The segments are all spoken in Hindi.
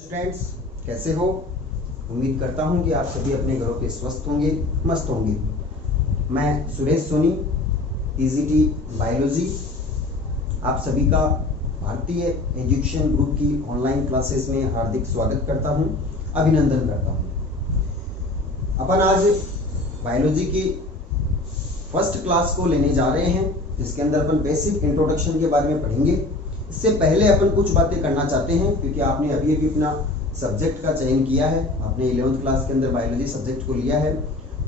स्टूडेंट्स, कैसे हो? उम्मीद करता हूं कि आप सभी अपने घरों पे स्वस्थ होंगे, मस्त होंगे। मैं सुरेश सोनी, ईजीटी बायोलॉजी, आप सभी का भारतीय एजुकेशन ग्रुप की ऑनलाइन क्लासेस में हार्दिक स्वागत करता हूं, अभिनंदन करता हूं। अपन आज बायोलॉजी की फर्स्ट क्लास को लेने जा रहे हैं, जिसके अंदर अपन बेसिक इंट्रोडक्शन के बारे में पढ़ेंगे। इससे पहले अपन कुछ बातें करना चाहते हैं, क्योंकि आपने अभी अभी अपना सब्जेक्ट का चयन किया है, आपने 11th क्लास के अंदर बायोलॉजी सब्जेक्ट को लिया है।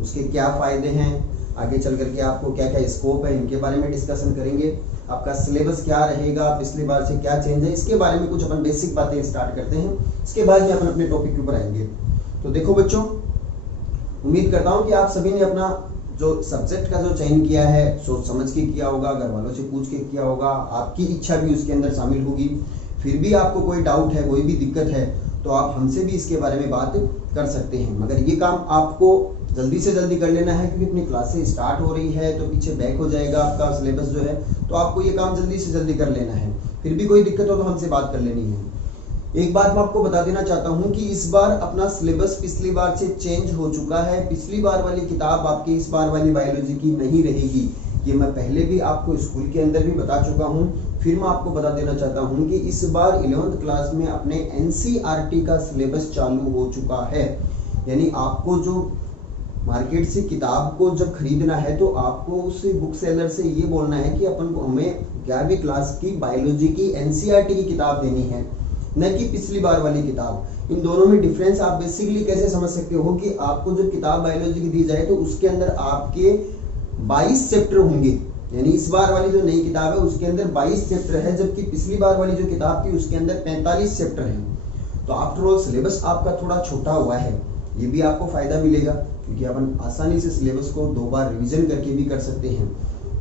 उसके क्या फ़ायदे हैं, आगे चल करके आपको क्या क्या स्कोप है, इनके बारे में डिस्कशन करेंगे। आपका सिलेबस क्या रहेगा, पिछली बार से क्या चेंज है, इसके बारे में कुछ अपन बेसिक बातें स्टार्ट करते हैं। इसके बाद में अपन अपने टॉपिक के ऊपर आएंगे। तो देखो बच्चों, उम्मीद करता हूँ कि आप सभी ने अपना जो सब्जेक्ट का जो चयन किया है सोच समझ के किया होगा, घर वालों से पूछ के किया होगा, आपकी इच्छा भी उसके अंदर शामिल होगी। फिर भी आपको कोई डाउट है, कोई भी दिक्कत है, तो आप हमसे भी इसके बारे में बात कर सकते हैं। मगर ये काम आपको जल्दी से जल्दी कर लेना है, क्योंकि अपनी क्लासेस स्टार्ट हो रही है तो पीछे बैक हो जाएगा आपका सिलेबस जो है। तो आपको ये काम जल्दी से जल्दी कर लेना है। फिर भी कोई दिक्कत हो तो हमसे बात कर लेनी है। एक बात मैं आपको बता देना चाहता हूं कि इस बार अपना सिलेबस पिछली बार से चेंज हो चुका है। पिछली बार वाली किताब आपकी इस बार वाली बायोलॉजी की नहीं रहेगी। ये मैं पहले भी आपको स्कूल के अंदर भी बता चुका हूं। फिर मैं आपको बता देना चाहता हूं कि इस बार 11th क्लास में अपने एनसीईआरटी का सिलेबस चालू हो चुका है। यानी आपको जो मार्केट से किताब को जब खरीदना है तो आपको उस बुक सेलर से ये बोलना है कि अपन को हमें 11वीं क्लास की बायोलॉजी की एनसीईआरटी की किताब देनी है, न कि पिछली बार वाली किताब। इन दोनों में डिफरेंस आप बेसिकली कैसे समझ सकते हो कि आपको जो किताब बायोलॉजी की दी जाए तो उसके अंदर आपके 22 चैप्टर होंगे। यानी इस बार वाली जो नई किताब है उसके अंदर 22 चैप्टर है, जबकि पिछली बार वाली जो किताब थी उसके अंदर 45 चैप्टर हैं। तो आफ्टर ऑल सिलेबस आपका थोड़ा छोटा हुआ है। ये भी आपको फायदा मिलेगा, क्योंकि अपन आसानी से सिलेबस को 2 बार रिवीजन करके भी कर सकते हैं।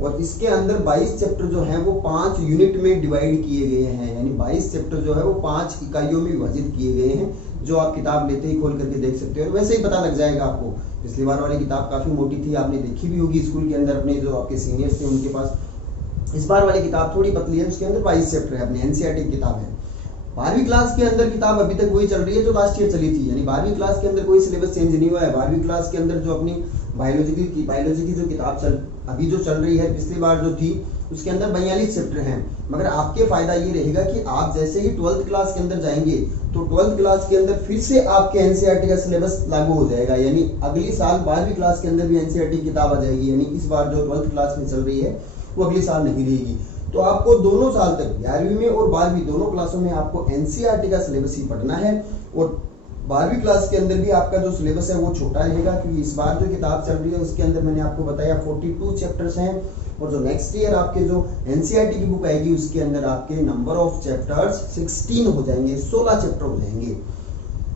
और इसके अंदर 22 चैप्टर जो हैं वो 5 यूनिट में डिवाइड किए गए हैं। यानी 22 चैप्टर जो है वो 5 इकाइयों में विभाजित किए गए हैं, जो आप किताब लेते ही खोल करके देख सकते हो। और वैसे ही पता लग जाएगा आपको। पिछली बार वाली किताब काफ़ी मोटी थी, आपने देखी भी होगी स्कूल के अंदर, अपने जो आपके सीनियर्स थे उनके पास। इस बार वाली किताब थोड़ी पतली है, उसके अंदर 22 चैप्टर है, अपनी एनसीईआरटी की किताब है। 12वीं क्लास के अंदर किताब अभी तक वही चल रही है जो लास्ट ईयर चली थी। यानी 12वीं क्लास के अंदर कोई सिलेबस चेंज नहीं हुआ है। 12वीं क्लास के अंदर जो अपनी बायोलॉजी की जो किताब अभी जो चल रही है, पिछली बार जो थी उसके अंदर 42 चैप्टर हैं। मगर आपके फायदा ये रहेगा कि आप जैसे ही 12th क्लास के अंदर जाएंगे तो 12th क्लास के अंदर फिर से आपके एनसीईआरटी का सिलेबस लागू हो जाएगा। यानी अगली साल 12वीं क्लास के अंदर भी एनसीईआरटी की किताब आ जाएगी। यानी इस बार जो 12th क्लास में चल रही है वो अगली साल नहीं रहेगी। तो आपको दोनों साल तक 11वीं में और 12वीं दोनों क्लासों में आपको एनसीईआरटी का सिलेबस ही पढ़ना है। और 12वीं क्लास के अंदर भी आपका जो सिलेबस है वो छोटा रहेगा, क्योंकि इस बार जो किताब चल रही है उसके अंदर मैंने आपको बताया 42 चैप्टर्स हैं। और जो नेक्स्ट ईयर आपके जो एनसीईआरटी की बुक आएगी उसके अंदर आपके नंबर ऑफ चैप्टर्स 16 हो जाएंगे, 16 चैप्टर हो जाएंगे।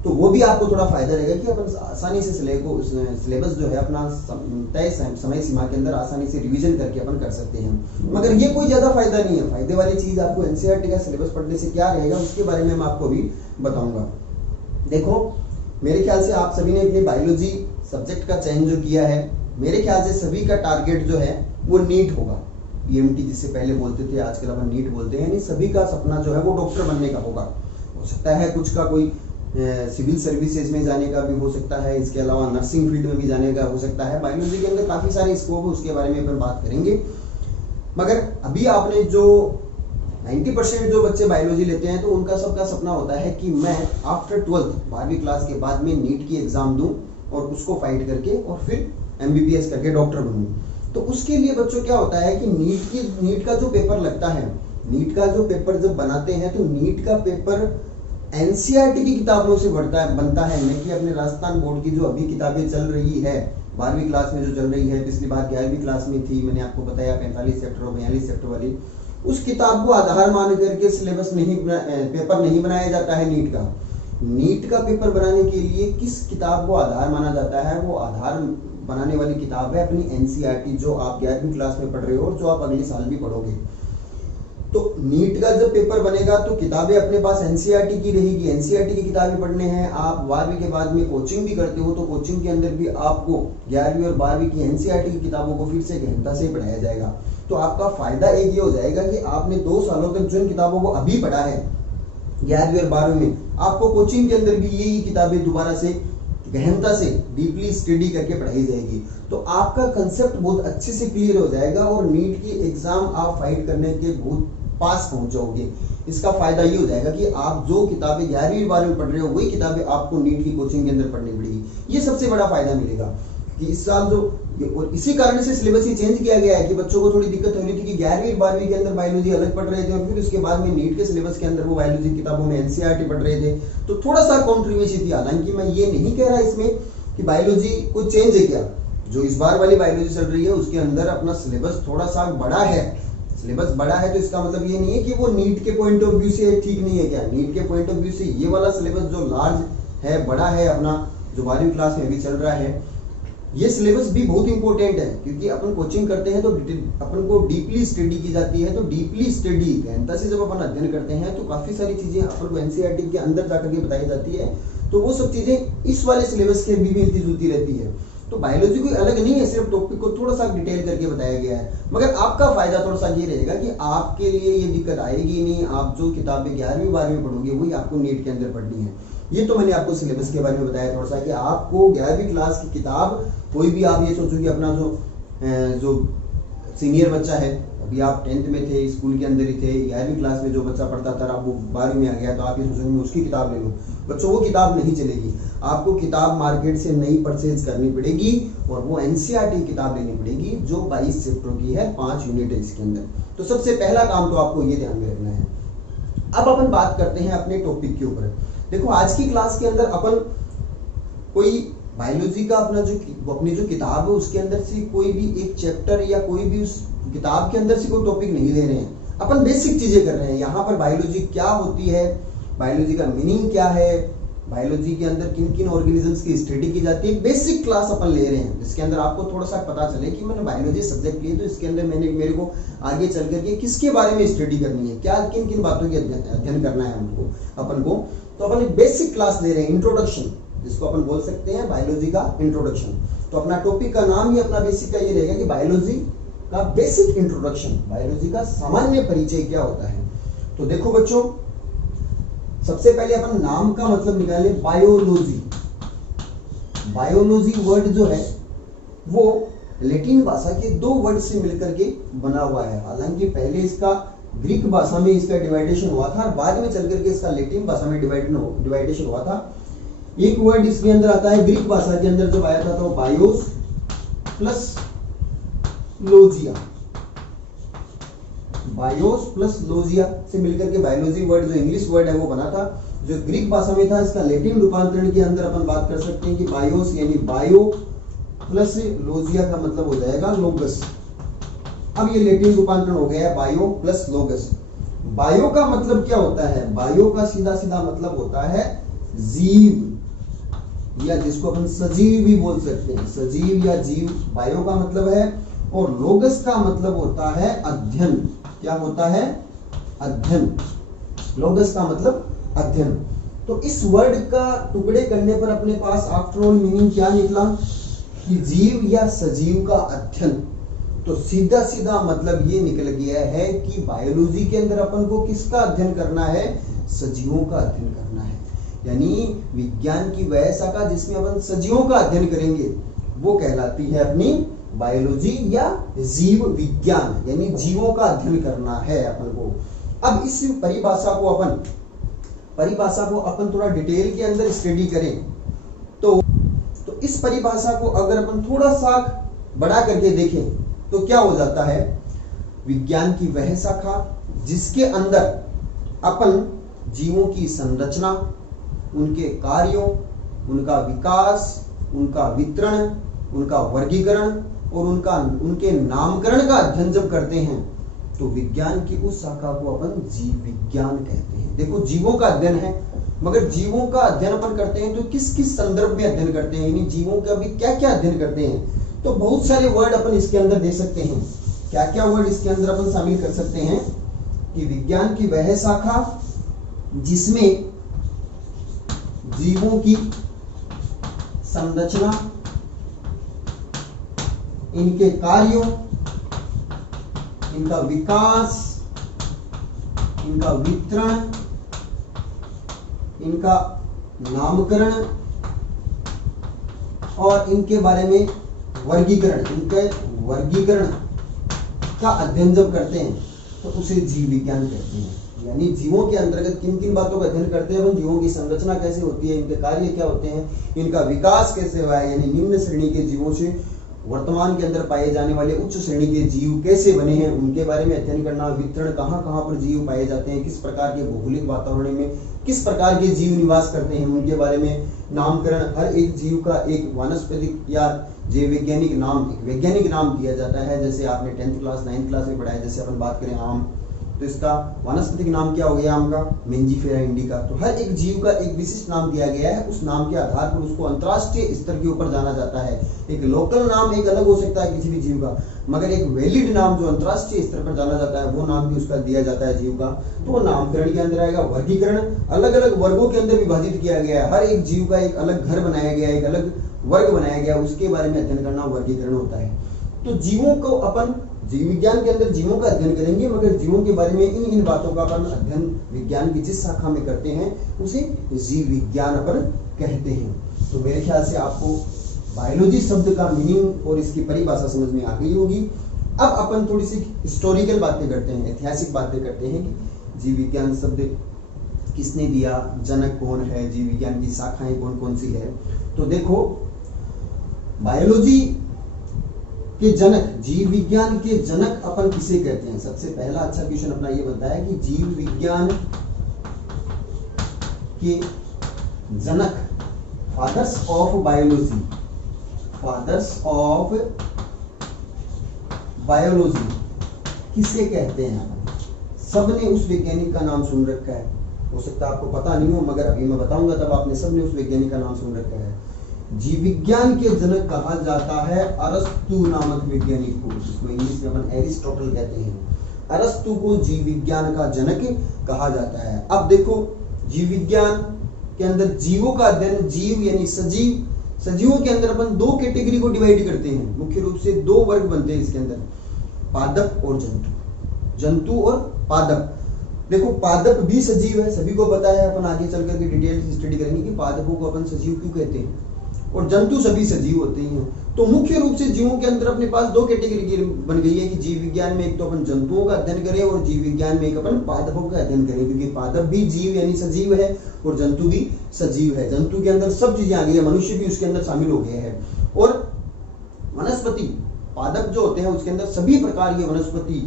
तो वो भी आपको थोड़ा फायदा रहेगा कि अपन आसानी से सिलेबस जो है अपना तय समय सीमा के अंदर आसानी से रिवीजन करके अपन कर सकते हैं। मगर ये कोई ज्यादा फायदा नहीं है। फायदे वाली चीज आपको एनसीईआरटी का सिलेबस पढ़ने से क्या रहेगा उसके बारे में मैं आपको अभी बताऊंगा। देखो, मेरे ख्याल से आप सभी ने अपनी बायोलॉजी सब्जेक्ट का चयन जो किया है, मेरे ख्याल से सभी का टारगेट जो है वो नीट होगा। पीएमटी जिससे पहले बोलते थे, आजकल अपन नीट बोलते हैं। यानी सभी का सपना जो है वो डॉक्टर बनने का होगा। हो सकता है कुछ का कोई सिविल सर्विसेज में जाने का भी हो सकता है, इसके अलावा नर्सिंग फील्ड में भी जाने का हो सकता है। बायोलॉजी के अंदर काफ़ी सारे स्कोप है, उसके बारे में अपन बात करेंगे। मगर अभी आपने जो 90% जो बच्चे बायोलॉजी लेते हैं तो उनका सबका सपना होता है कि मैं आफ्टर 12th 12वीं क्लास के बाद में नीट की एग्जाम दूं और उसको फाइट करके और फिर एमबीबीएस करके डॉक्टर बनूं। तो उसके लिए बच्चों क्या होता है कि नीट का जो पेपर लगता है, नीट का जो पेपर जब बनाते हैं तो नीट का पेपर एनसीईआरटी की किताबों से बनता है, न कि अपने राजस्थान बोर्ड की जो अभी किताबें चल रही है 12वीं क्लास में जो चल रही है। पिछली बार 11वीं क्लास में थी, मैंने आपको बताया 45 चैप्टर और 42 चैप्टर वाली। उस किताब को आधार मान करके सिलेबस पेपर नहीं बनाया जाता है नीट का। नीट का पेपर बनाने के लिए किस किताब को आधार माना जाता है? वो आधार बनाने वाली किताब है अपनी एनसीईआरटी, जो आप 11वीं क्लास में पढ़ रहे हो और जो आप अगले साल भी पढ़ोगे। तो नीट का जब पेपर बनेगा तो किताबें अपने पास एनसीईआरटी की रहेगी। एनसीईआरटी की किताबें पढ़ने हैं। आप 12वीं के बाद में कोचिंग भी करते हो तो कोचिंग के अंदर भी आपको 11वीं और 12वीं की एनसीईआरटी की किताबों को फिर से गहनता से पढ़ाया जाएगा। तो आपका फायदा एक ये हो जाएगा कि आपने 2 सालों तक जिन किताबों को अभी पढ़ा है 11वीं और 12वीं में आपको कोचिंग के अंदर भी यही किताबें दोबारा से गहनता से डीपली स्टडी करके पढ़ाई जाएगी। तो आपका कंसेप्ट बहुत अच्छे से क्लियर हो जाएगा और नीट की एग्जाम आप फाइट करने के बहुत पास पहुंच जाओगे। इसका फायदा ये हो जाएगा कि आप जो किताबें 11वीं 12वीं में पढ़ रहे हो वही किताबें आपको नीट की कोचिंग के अंदर पढ़नी पड़ेगी। ये सबसे बड़ा फायदा मिलेगा कि इस साल जो, और इसी कारण से सिलेबस ये चेंज किया गया है कि बच्चों को थोड़ी दिक्कत हो रही थी कि 11वीं 12वीं के अंदर बायोलॉजी अलग पढ़ रहे थे और फिर उसके बाद में नीट के सिलेबस के अंदर वो बायोलॉजी किताबों में एनसीईआरटी पढ़ रहे थे, तो थोड़ा सा कॉन्ट्रोवर्सी थी। हालांकि मैं ये नहीं कह रहा इसमें कि बायोलॉजी कोई चेंज है क्या, जो इस बार वाली बायोलॉजी चल रही है उसके अंदर अपना सिलेबस थोड़ा सा बड़ा है। सिलेबस बड़ा है तो इसका मतलब ये नहीं है कि वो नीट के पॉइंट ऑफ व्यू से ठीक नहीं है क्या। नीट के पॉइंट ऑफ व्यू से ये वाला सिलेबस जो लार्ज है, बड़ा है, अपना जो 12वीं क्लास में अभी चल रहा है, ये सिलेबस भी बहुत इंपॉर्टेंट है क्योंकि अपन कोचिंग करते हैं तो अपन को डीपली स्टडी की जाती है। तो डीपली स्टडी गहनता से जब अपन अध्ययन करते हैं तो काफी सारी चीजें अपन को एनसीईआरटी के अंदर जाकर के बताई जाती है, तो वो सब चीजें इस वाले सिलेबस के भी मिलती जुलती रहती है। तो बायोलॉजी कोई अलग नहीं है, सिर्फ टॉपिक को थोड़ा सा डिटेल करके बताया गया है। मगर आपका फायदा थोड़ा सा ये रहेगा कि आपके लिए ये दिक्कत आएगी नहीं, आप जो किताबें 11वीं 12वीं पढ़ोगे वही आपको नीट के अंदर पढ़नी है। ये तो मैंने आपको सिलेबस के बारे में बताया थोड़ा सा कि आपको 11वीं क्लास की किताब, कोई भी आप ये सोचो कि अपना जो सीनियर बच्चा है, अभी आप 10th में थे, स्कूल के अंदर ही थे, 11वीं क्लास में जो बच्चा पढ़ता था अब वो 12वीं में आ गया, तो आप ये सोचेंगे उसकी किताब ले लो। बच्चों वो किताब नहीं चलेगी, आपको किताब मार्केट से नई परचेज करनी पड़ेगी और वो एनसीईआरटी की किताब लेनी पड़ेगी जो 22 चैप्टरों की है, 5 यूनिट है इसके अंदर। तो सबसे पहला काम तो आपको ये ध्यान में रखना है। अब अपन बात करते हैं अपने टॉपिक के ऊपर। देखो आज की क्लास के अंदर अपन कोई बायोलॉजी का अपनी जो किताब है उसके अंदर से कोई भी एक चैप्टर या कोई भी उस किताब के अंदर से कोई टॉपिक नहीं ले रहे हैं, अपन बेसिक चीजें कर रहे हैं। यहाँ पर बायोलॉजी क्या होती है, बायोलॉजी का मीनिंग क्या है, बायोलॉजी के अंदर किन किन ऑर्गेनिजम्स की स्टडी की जाती है, बेसिक क्लास अपन ले रहे हैं, जिसके अंदर आपको थोड़ा सा पता चले कि मैंने बायोलॉजी सब्जेक्ट लिए तो इसके अंदर मेरे को आगे चल करके किसके बारे में स्टडी करनी है, क्या किन किन बातों की अध्ययन करना है हमको अपन को। तो अपन एक बेसिक क्लास ले रहे हैं, इंट्रोडक्शन, जिसको अपन बोल सकते हैं बायोलॉजी का इंट्रोडक्शन। तो अपना टॉपिक का नाम ही अपना बेसिक का ये रहेगा कि बायोलॉजी का बेसिक इंट्रोडक्शन, बायोलॉजी का सामान्य परिचय क्या होता है। तो देखो बच्चों, सबसे पहले अपन नाम का मतलब निकाले, बायोलॉजी। बायोलॉजी वर्ड जो है वो लैटिन भाषा के 2 वर्ड से मिलकर के बना हुआ है। हालांकि पहले इसका ग्रीक भाषा में इसका डिवाइडेशन हुआ था और बाद में चल करके इसका लैटिन भाषा में डिवाइडेशन हुआ था। एक वर्ड इसके अंदर आता है ग्रीक भाषा के अंदर जब आया था तो बायोस प्लस लोजिया, बायोस प्लस लोजिया से मिलकर के बायोलॉजी वर्ड जो इंग्लिश वर्ड है वो बना था। जो ग्रीक भाषा में था इसका लैटिन रूपांतरण के अंदर अपन बात कर सकते हैं कि बायोस यानी बायो प्लस लोजिया का मतलब हो जाएगा लोगस। अब ये लैटिन रूपांतरण हो गया है बायो प्लस लोगस। बायो का मतलब क्या होता है, बायो का सीधा सीधा मतलब होता है जीव, या जिसको अपन सजीव भी बोल सकते हैं, सजीव या जीव बायो का मतलब है। और लोगस का मतलब होता है अध्ययन। क्या होता है, अध्ययन। लोगस का मतलब अध्ययन। तो इस वर्ड का टुकड़े करने पर अपने पास आफ्टर ऑल मीनिंग क्या निकला कि जीव या सजीव का अध्ययन। तो सीधा सीधा मतलब ये निकल गया है कि बायोलॉजी के अंदर अपन को किसका अध्ययन करना है, सजीवों का अध्ययन करना है। यानी विज्ञान की वह शाखा जिसमें अपन सजीवों का अध्ययन करेंगे वो कहलाती है अपनी बायोलॉजी या जीव विज्ञान, यानी जीवों का अध्ययन करना है अपन को। अब इस परिभाषा को अपन थोड़ा डिटेल के अंदर स्टडी करें तो इस परिभाषा को अगर अपन थोड़ा सा बढ़ा करके देखें तो क्या हो जाता है, विज्ञान की वह शाखा जिसके अंदर अपन जीवों की संरचना, उनके कार्यों, उनका विकास, उनका वितरण, उनका वर्गीकरण और उनके नामकरण का अध्ययन जब करते हैं तो विज्ञान की उस शाखा को अपन जीव विज्ञान कहते हैं। देखो जीवों का अध्ययन है, मगर जीवों का अध्ययन अपन करते हैं तो किस किस संदर्भ में अध्ययन करते हैं, यानी जीवों का भी क्या क्या अध्ययन करते हैं। तो बहुत सारे वर्ड अपन इसके अंदर दे सकते हैं। क्या क्या वर्ड इसके अंदर अपन शामिल कर सकते हैं कि विज्ञान की वह शाखा जिसमें जीवों की संरचना, इनके कार्यों, इनका विकास, इनका वितरण इनका नामकरण और इनके बारे में वर्गीकरण, इनके वर्गीकरण का अध्ययन जब करते हैं तो उसे जीव विज्ञान कहते हैं। यानी जीवों के अंतर्गत किन किन बातों का अध्ययन करते हैं हम, जीवों की संरचना कैसे होती है, इनके कार्य क्या होते हैं, इनका विकास कैसे हुआ है, यानी निम्न श्रेणी के जीवों से वर्तमान के अंदर पाए जाने वाले उच्च श्रेणी के जीव कैसे बने हैं, उनके बारे में अध्ययन करना, वितरण कहाँ कहाँ पर जीव पाए जाते हैं, किस प्रकार के भौगोलिक वातावरण में किस प्रकार के जीव निवास करते हैं, उनके बारे में नामकरण, हर एक जीव का एक वानस्पतिक या जीव वैज्ञानिक नाम, एक वैज्ञानिक नाम दिया जाता है। जैसे आपने 10th क्लास 9th क्लास में पढ़ा है, जैसे अपन बात करें आम, तो इसका वानस्पतिक नाम क्या हो गया आम का, मेंजिफेरा इंडिका। तो हर एक जीव का एक विशिष्ट नाम दिया गया है, उस नाम के आधार पर उसको अंतरराष्ट्रीय स्तर के ऊपर जाना जाता है। एक लोकल नाम एक अलग हो सकता है किसी भी जीव का, मगर एक वैलिड नाम जो अंतरराष्ट्रीय स्तर पर जाना जाता है वो नाम भी उसका दिया जाता है जीव का। तो वो नामकरण के अंदर आएगा। वर्गीकरण, अलग अलग वर्गों के अंदर विभाजित किया गया है, हर एक जीव का एक अलग घर बनाया गया है, एक अलग वर्ग बनाया गया, उसके बारे में अध्ययन करना वर्गीकरण होता है। तो जीवों को अपन जीव विज्ञान के अंदर जीवों का अध्ययन करेंगे, मगर जीवों के बारे में इन बातों का अपन अध्ययन विज्ञान की जिस शाखा में करते हैं उसे जीव विज्ञान अपन कहते हैं। तो मेरे ख्याल से आपको बायोलॉजी शब्द का मीनिंग और इसकी परिभाषा समझ में आ गई होगी। अब अपन थोड़ी सी हिस्टोरिकल बातें करते हैं, ऐतिहासिक बातें करते हैं कि जीव विज्ञान शब्द किसने दिया, जनक कौन है, जीव विज्ञान की शाखाएं कौन कौन सी है। तो देखो, बायोलॉजी के जनक, जीव विज्ञान के जनक अपन किसे कहते हैं। सबसे पहला अच्छा क्वेश्चन अपना ये बनता है कि जीव विज्ञान के जनक, fathers of biology, fathers of biology किसे कहते हैं। सबने उस वैज्ञानिक का नाम सुन रखा है, हो सकता है आपको पता नहीं हो, मगर अभी मैं बताऊंगा तब आपने सबने उस वैज्ञानिक का नाम सुन रखा है। जीव विज्ञान के जनक कहा जाता है अरस्तु नामक वैज्ञानिक को, जिसको इंग्लिश में अपन एरिस्टोटल कहते हैं। अरस्तु को जीव विज्ञान का जनक कहा जाता है। अब देखो, जीव विज्ञान के अंदर जीवों का अध्ययन, जीव यानी सजीव, सजीवों के अंदर अपन दो कैटेगरी को डिवाइड करते हैं। मुख्य रूप से दो वर्ग बनते हैं इसके अंदर, पादप और जंतु, जंतु और पादप। देखो, पादप भी सजीव है, सभी को पता है, अपन आगे चल करके डिटेल स्टडी करेंगे कि पादपों को अपन सजीव क्यों कहते हैं, और जंतु सभी सजीव होते हैं। तो मुख्य रूप से जीवों के अंदर अपने पास दो कैटेगरी बन गई है कि जीव विज्ञान में एक तो अपन जंतुओं का अध्ययन करें और जीव विज्ञान में एक अपन पादपों का अध्ययन करें, क्योंकि पादप भी जीव यानी सजीव है और जंतु भी सजीव है। जंतु के अंदर सब चीजें आ गई है, मनुष्य भी उसके अंदर शामिल हो गए हैं। और वनस्पति, पादप जो होते हैं उसके अंदर सभी प्रकार के वनस्पति,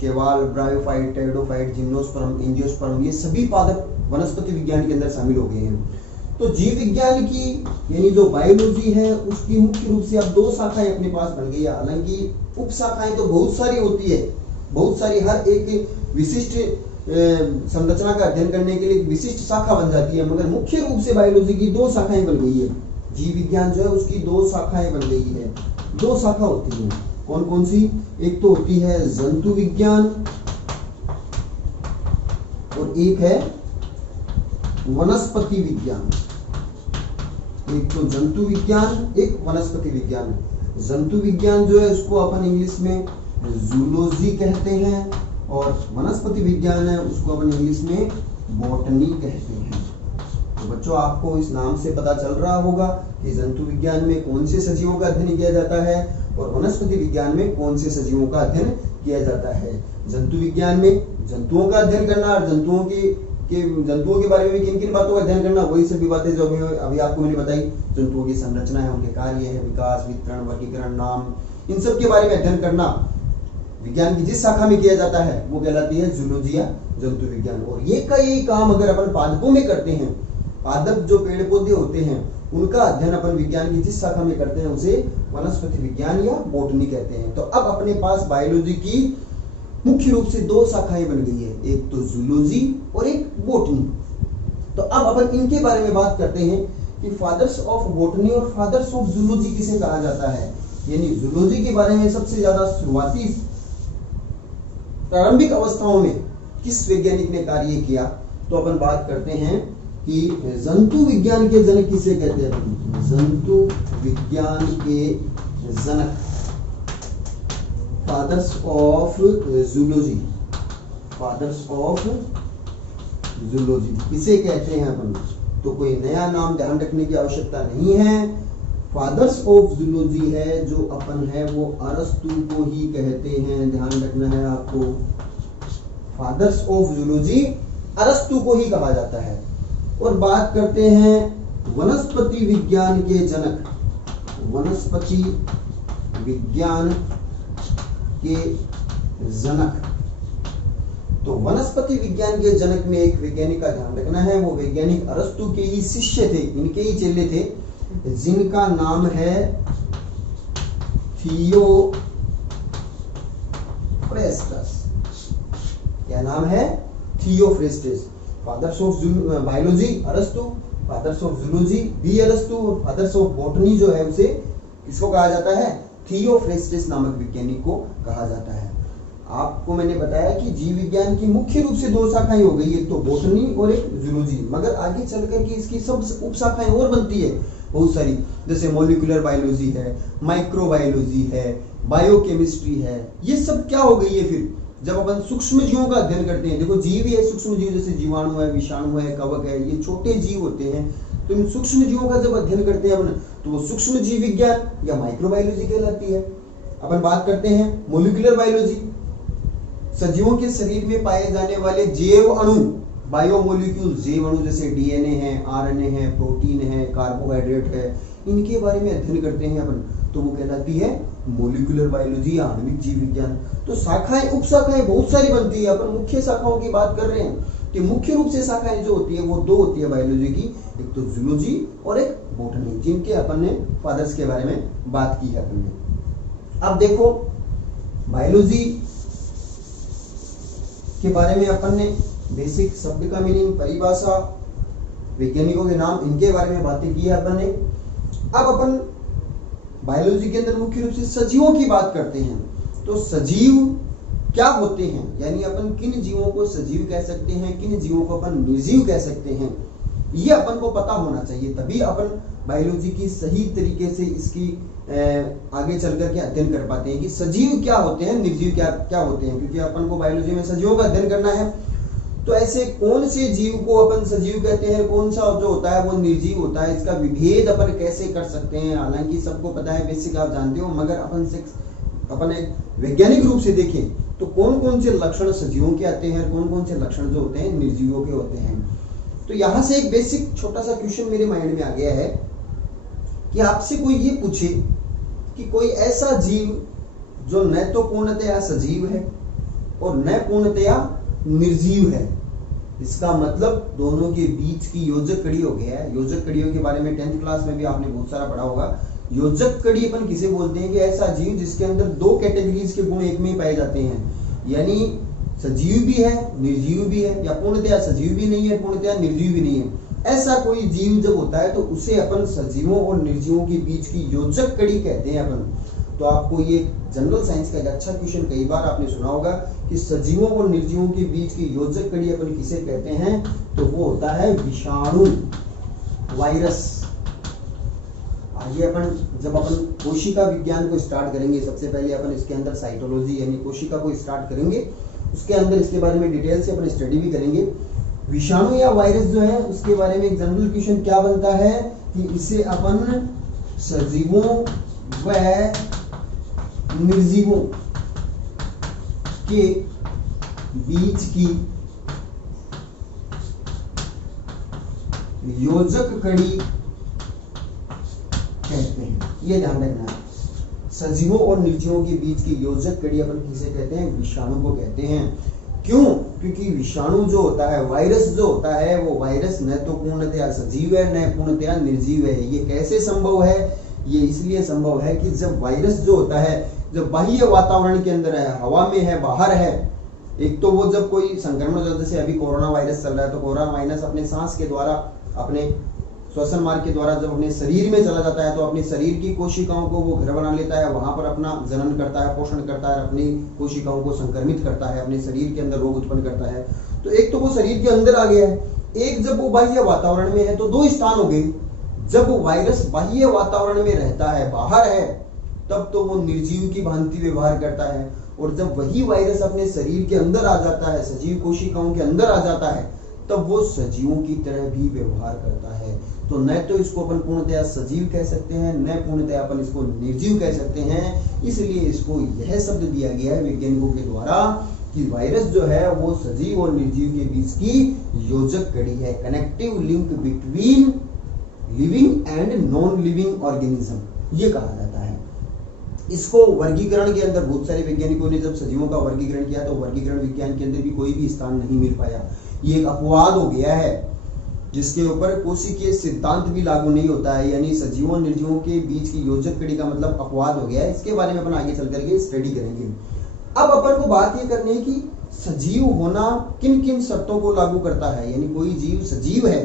शैवाल, ब्रायोफाइट, टेरिडोफाइट, जिम्नोस्पर्म, एंजियोस्पर्म, ये सभी पादप वनस्पति विज्ञान के अंदर शामिल हो गए हैं। तो जीव विज्ञान की यानी जो बायोलॉजी है उसकी मुख्य रूप से अब दो शाखाएं अपने पास बन गई है। हालांकि उप शाखाएं तो बहुत सारी होती है, बहुत सारी, हर एक विशिष्ट संरचना का अध्ययन करने के लिए विशिष्ट शाखा बन जाती है, मगर मुख्य रूप से बायोलॉजी की दो शाखाएं बन गई है। जीव विज्ञान जो है उसकी दो शाखाएं बन गई है। दो शाखा होती है, कौन कौन सी, एक तो होती है जंतु विज्ञान और एक है वनस्पति विज्ञान। एक तो जंतु विज्ञान, एक वनस्पति विज्ञान। जंतु विज्ञान जो है उसको अपन इंग्लिश में जूलॉजी कहते हैं, और वनस्पति विज्ञान है उसको अपन इंग्लिश में बॉटनी कहते हैं। तो बच्चों, आपको इस नाम से पता चल रहा होगा कि जंतु विज्ञान में कौन से सजीवों का अध्ययन किया जाता है और वनस्पति विज्ञान में कौन से सजीवों का अध्ययन किया जाता है। जंतु विज्ञान में जंतुओं का अध्ययन करना और जंतुओं के बारे में किन किन बातों का अध्ययन करना, वही सभी बातें जो अभी आपको मैंने बताई। जंतुओं की संरचना है, उनके कार्य है, विकास, वितरण, वर्गीकरण, नाम, इन सब के बारे में अध्ययन करना विज्ञान की जिस शाखा में किया जाता है वो कहलाती है जूलॉजी या जंतु विज्ञान। और ये का यही काम अगर अपन पादपों में करते हैं, पादप जो पेड़ पौधे होते हैं उनका अध्ययन अपन विज्ञान की जिस शाखा में करते हैं उसे वनस्पति विज्ञान या बॉटनी कहते हैं। तो अब अपने पास बायोलॉजी की मुख्य रूप से दो शाखाएं बन गई है, एक तो जूलॉजी और एक बॉटनी। तो अब अपन इनके बारे में बात करते हैं कि फादर्स ऑफ बॉटनी और फादर्स ऑफ जूलॉजी किसे कहा जाता है। यानी जूलॉजी के बारे में सबसे ज्यादा शुरुआती प्रारंभिक अवस्थाओं में किस वैज्ञानिक ने कार्य किया, तो अपन बात करते हैं कि जंतु विज्ञान के जनक किसे कहते हैं। जंतु विज्ञान के जनक, fathers of zoology, fathers of zoology किसे कहते हैं अपन, तो कोई नया नाम ध्यान रखने की आवश्यकता नहीं है। फादर्स ऑफ जूलॉजी है जो अपन है वो अरस्तु को ही कहते हैं, ध्यान रखना है आपको। फादर्स ऑफ जूलॉजी अरस्तु को ही कहा जाता है। और बात करते हैं वनस्पति विज्ञान के जनक, वनस्पति विज्ञान के जनक। तो वनस्पति विज्ञान के जनक में एक वैज्ञानिक का ध्यान रखना है, वो वैज्ञानिक अरस्तु के ही शिष्य थे, इनके ही चेले थे, जिनका नाम है थियोफ्रेस्टस। क्या नाम है? थियोफ्रेस्टस। फादर्स ऑफ बायोलॉजी अरस्तु, फादर्स ऑफ जूलॉजी बी अरस्तु, फादर्स ऑफ बॉटनी जो है उसे किसको कहा जाता है? थियोफ्रेस्टस नामक वैज्ञानिक को कहा जाता है। आपको मैंने बताया कि जीव विज्ञान की मुख्य रूप से दो शाखाएं हो गई, एक तो बॉटनी और एक जूलॉजी, मगर आगे चल करके इसकी सब उप शाखाएं और बनती है बहुत सारी, जैसे मॉलिक्यूलर बायोलॉजी है, माइक्रोबायोलॉजी है, बायोकेमिस्ट्री है। ये सब क्या हो गई है फिर जब अपन सूक्ष्म जीवों का अध्ययन करते हैं। देखो जीव ही है सूक्ष्म जीव, जैसे जीवाणु है, विषाणु है, कवक है, ये छोटे जीव होते हैं। तो इन सूक्ष्म जीवों का जब अध्ययन करते हैं अपन, तो वो सूक्ष्म जीव विज्ञान या माइक्रोबायोलॉजी कहलाती है। अपन बात करते हैं मॉलिक्यूलर बायोलॉजी, सजीवों के शरीर में पाए जाने वाले जैव अणु, बायोमोलिक्यूल, जैव अणु जैसे डीएनए है, आरएनए है, प्रोटीन है, कार्बोहाइड्रेट है, इनके बारे में अध्ययन करते हैं अपन, तो वो कहलाती है मॉलिक्यूलर बायोलॉजी या आणविक जीव विज्ञान। तो शाखाएं उप शाखाएं बहुत सारी बनती है। अपन मुख्य शाखाओं की बात कर रहे हैं कि मुख्य रूप से शाखाएं जो होती है वो दो होती है बायोलॉजी की, एक तो जूलॉजी और एक बॉटनी, जिनके अपन ने फादर्स के बारे में बात की है अपन ने। अब देखो बायोलॉजी के बारे में अपन ने बेसिक शब्द का मीनिंग, परिभाषा, वैज्ञानिकों के नाम, इनके बारे में बातें की है अपन ने। अब अपन बायोलॉजी के अंदर मुख्य रूप से सजीवों की बात करते हैं। तो सजीव क्या होते हैं, यानी अपन किन जीवों को सजीव कह सकते हैं, किन जीवों को अपन निर्जीव कह सकते हैं, ये अपन को पता होना चाहिए। तभी अपन बायोलॉजी की सही तरीके से इसकी आगे चल करके अध्ययन कर पाते हैं कि सजीव क्या होते हैं, निर्जीव क्या होते हैं। क्योंकि अपन को बायोलॉजी में सजीवों का अध्ययन करना है, तो ऐसे कौन से जीव को अपन सजीव कहते हैं, कौन सा जो होता है वो निर्जीव होता है, इसका विभेद अपन कैसे कर सकते हैं। हालांकि सबको पता है, बेसिक आप जानते हो, मगर अपन एक वैज्ञानिक रूप से देखें तो कौन कौन से लक्षण सजीवों के आते हैं, कौन कौन से लक्षण जो होते हैं निर्जीवों के होते हैं। तो यहां से एक बेसिक छोटा सा क्वेश्चन मेरे माइंड में आ गया है कि आपसे कोई ये पूछे कि कोई ऐसा जीव जो न तो पूर्णतया सजीव है और न पूर्णतया निर्जीव है, इसका मतलब दोनों के बीच की योजक कड़ी हो गया है। योजक कड़ियों के बारे में 10th क्लास में भी आपने बहुत सारा पढ़ा होगा। योजक कड़ी अपन किसे बोलते हैं कि ऐसा जीव जिसके अंदर दो कैटेगरीज के गुण एक में ही पाए जाते हैं, यानी सजीव भी है, निर्जीव भी है, या पूर्णतया सजीव भी नहीं है, पूर्णतया निर्जीव भी नहीं है। ऐसा कोई जीव जब होता है तो उसे अपन सजीवों और निर्जीवों के बीच की योजक कड़ी कहते हैं अपन। तो आपको ये जनरल साइंस का एक अच्छा क्वेश्चन कई बार आपने सुना होगा कि सजीवों और निर्जीवों के बीच की योजक कड़ी अपन किसे कहते हैं, तो वो होता है विषाणु, वायरस। आइए जब अपन कोशिका विज्ञान को स्टार्ट करेंगे, सबसे पहले अपन इसके अंदर साइटोलॉजी यानी कोशिका को स्टार्ट करेंगे, उसके अंदर इसके बारे में डिटेल से अपन स्टडी भी करेंगे। विषाणु या वायरस जो है उसके बारे में एक जनरल क्वेश्चन क्या बनता है कि इसे अपन सजीवों व निर्जीवों के बीच की योजक कड़ी कहते हैं। ये ध्यान रखना है, सजीवों और निर्जीवों के बीच की योजक कड़ी अपन किसे कहते हैं, विषाणु को कहते हैं। क्यों? क्योंकि विषाणु जो होता है, वायरस जो होता है, वो वायरस न तो पूर्णतया सजीव है न पूर्णतया निर्जीव है। ये कैसे संभव है? ये इसलिए संभव है कि जब वायरस जो होता है, जब बाह्य वातावरण के अंदर है, हवा में है, बाहर है, एक तो वो जब कोई संक्रमण, जैसे अभी कोरोना वायरस चल रहा है, तो कोरोना वायरस अपने सांस के द्वारा, अपने श्वसन मार्ग के द्वारा जब अपने शरीर में चला जाता है तो अपने शरीर की कोशिकाओं को वो घर बना लेता है, वहां पर अपना जनन करता है, पोषण करता है, अपनी कोशिकाओं को संक्रमित करता है, अपने शरीर के अंदर रोग उत्पन्न करता है। तो एक तो वो शरीर के अंदर आ गया है, एक जब वो बाह्य वातावरण में है, तो दो स्थान हो गए। जब वो वायरस बाह्य वातावरण में रहता है, बाहर है, तब तो वो निर्जीव की भांति व्यवहार करता है, और जब वही वायरस अपने शरीर के अंदर आ जाता है, सजीव कोशिकाओं के अंदर आ जाता है, तब वो सजीवों की तरह भी व्यवहार करता है। तो न तो इसको अपन पूर्णतया सजीव कह सकते हैं, न पूर्णतया अपन इसको निर्जीव कह सकते हैं। इसलिए इसको यह शब्द दिया गया है वैज्ञानिकों के द्वारा कि वायरस जो है वो सजीव और निर्जीव के बीच की योजक कड़ी है, connective link between living and non living organism, ये कहा जाता है। इसको वर्गीकरण के अंदर बहुत सारे वैज्ञानिकों ने जब सजीवों का वर्गीकरण किया तो वर्गीकरण विज्ञान के अंदर भी कोई भी स्थान नहीं मिल पाया। ये एक अपवाद हो गया है जिसके ऊपर कोशिकीय सिद्धांत भी लागू नहीं होता है, यानी सजीवों और निर्जीवों के बीच की योजक कड़ी का मतलब अपवाद हो गया है। इसके बारे में अपन आगे चल करके स्टडी करेंगे। अब अपन को बात ये करनी है कि सजीव होना किन किन शर्तों को लागू करता है, यानी कोई जीव सजीव है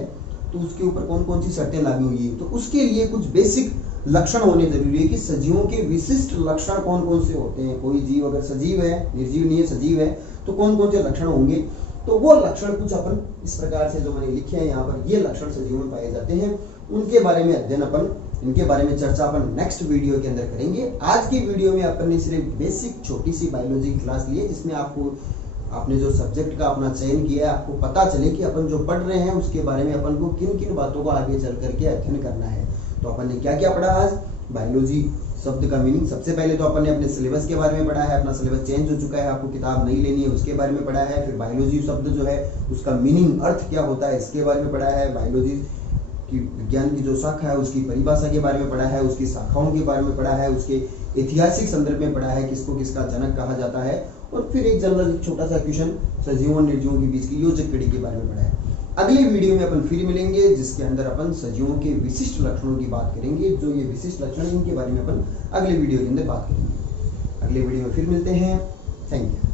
तो उसके ऊपर कौन कौन सी शर्तें लागू हुई है। तो उसके लिए कुछ बेसिक लक्षण होने जरूरी है कि सजीवों के विशिष्ट लक्षण कौन कौन से होते हैं। कोई जीव अगर सजीव है, निर्जीव नहीं है, सजीव है, तो कौन कौन से लक्षण होंगे। तो वो लक्षण कुछ अपन इस प्रकार से जो मैंने लिखे हैं यहाँ पर, ये लक्षण सजीवों में पाए जाते हैं, उनके बारे में अध्ययन अपन, इनके बारे में चर्चा अपन नेक्स्ट वीडियो के अंदर करेंगे। आज की वीडियो में अपन ने सिर्फ बेसिक छोटी सी बायोलॉजी की क्लास ली है, जिसमें आपने जो सब्जेक्ट का अपना चयन किया है, आपको पता चले कि अपन जो पढ़ रहे हैं उसके बारे में अपन को किन किन बातों को आगे चल करके अध्ययन करना है। तो अपन ने क्या क्या पढ़ा आज, बायोलॉजी शब्द का मीनिंग, सबसे पहले तो अपन ने अपने सिलेबस के बारे में पढ़ा है, अपना सिलेबस चेंज हो चुका है, आपको किताब नहीं लेनी है उसके बारे में पढ़ा है। फिर बायोलॉजी शब्द जो है उसका मीनिंग, अर्थ क्या होता है, इसके बारे में पढ़ा है। बायोलॉजी की विज्ञान की जो शाखा है उसकी परिभाषा के बारे में पढ़ा है, उसकी शाखाओं के बारे में पढ़ा है, उसके ऐतिहासिक संदर्भ में पढ़ा है, किसको किसका जनक कहा जाता है, और फिर एक जनरल छोटा सा क्वेश्चन सजीवों और निर्जीवों के बीच की योजक कड़ी के बारे में पढ़ा है। अगली वीडियो में अपन फिर मिलेंगे जिसके अंदर अपन सजीवों के विशिष्ट लक्षणों की बात करेंगे। जो ये विशिष्ट लक्षण, इनके बारे में अपन अगले वीडियो के अंदर बात करेंगे। अगले वीडियो में फिर मिलते हैं। Thank you.